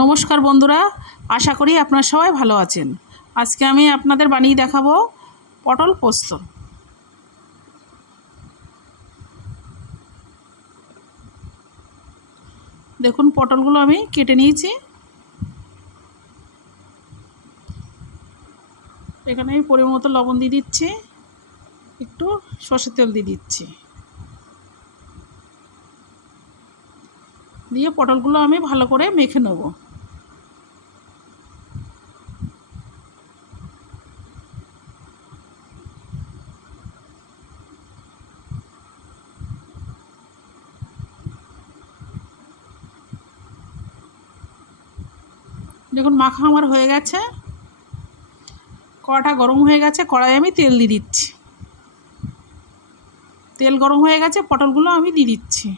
নমস্কার বন্ধুরা, আশা করি আপনারা সবাই ভালো আছেন। আজকে আমি আপনাদের বানিয়ে দেখাবো পটল পোস্ত। দেখুন পটলগুলো আমি কেটে নিয়েছি। এখানে আমি পরিমাণ মতো লবণ দিয়ে দিচ্ছি, একটু সরষের তেল দিয়ে দিচ্ছি, দিয়ে পটলগুলো আমি ভালো করে মেখে নেব। দেখুন মাখা আমার হয়ে গেছে, কড়াটা গরম হয়ে গেছে, কড়াই আমি তেল দিয়ে দিচ্ছি। তেল গরম হয়ে গেছে, পটলগুলো আমি দিয়ে দিচ্ছি।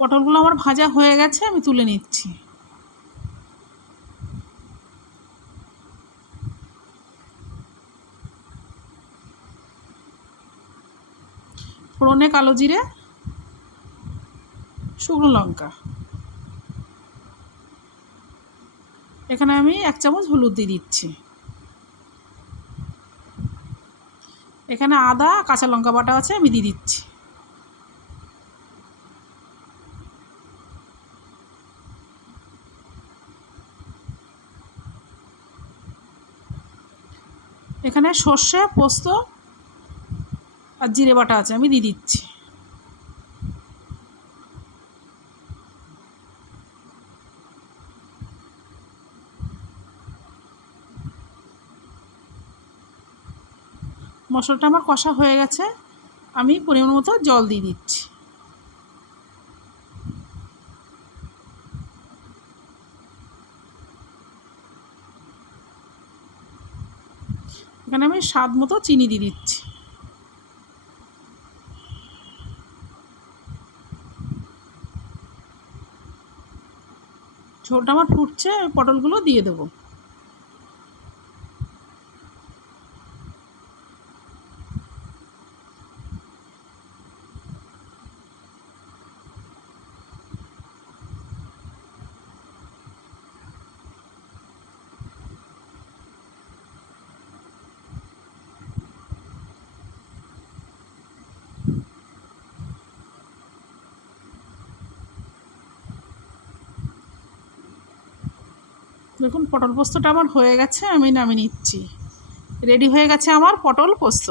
পটলগুলো আমার ভাজা হয়ে গেছে, আমি তুলে নিচ্ছি। ফোড়নে কালো জিরে, শুকনো লঙ্কা, এখানে আমি 1 চামচ হলুদ দিয়ে দিচ্ছি। এখানে আদা কাঁচা লঙ্কা বাটা আছে, আমি দিয়ে দিচ্ছি। এখানে সর্ষে, পোস্ত আর জিরে বাটা আছে, আমি দিয়ে দিচ্ছি। মশলাটা আমার কষা হয়ে গেছে, আমি পরিমাণ মতো জল দিয়ে দিচ্ছি। এখানে আমি স্বাদ মতো চিনি দিয়ে দিচ্ছি। ঝোলটা আমার ফুটছে, পটলগুলো দিয়ে দেবো। দেখুন পটল পোস্তটা আমার হয়ে গেছে, আমি নামিয়ে নিচ্ছি। রেডি হয়ে গেছে আমার পটল পোস্ত।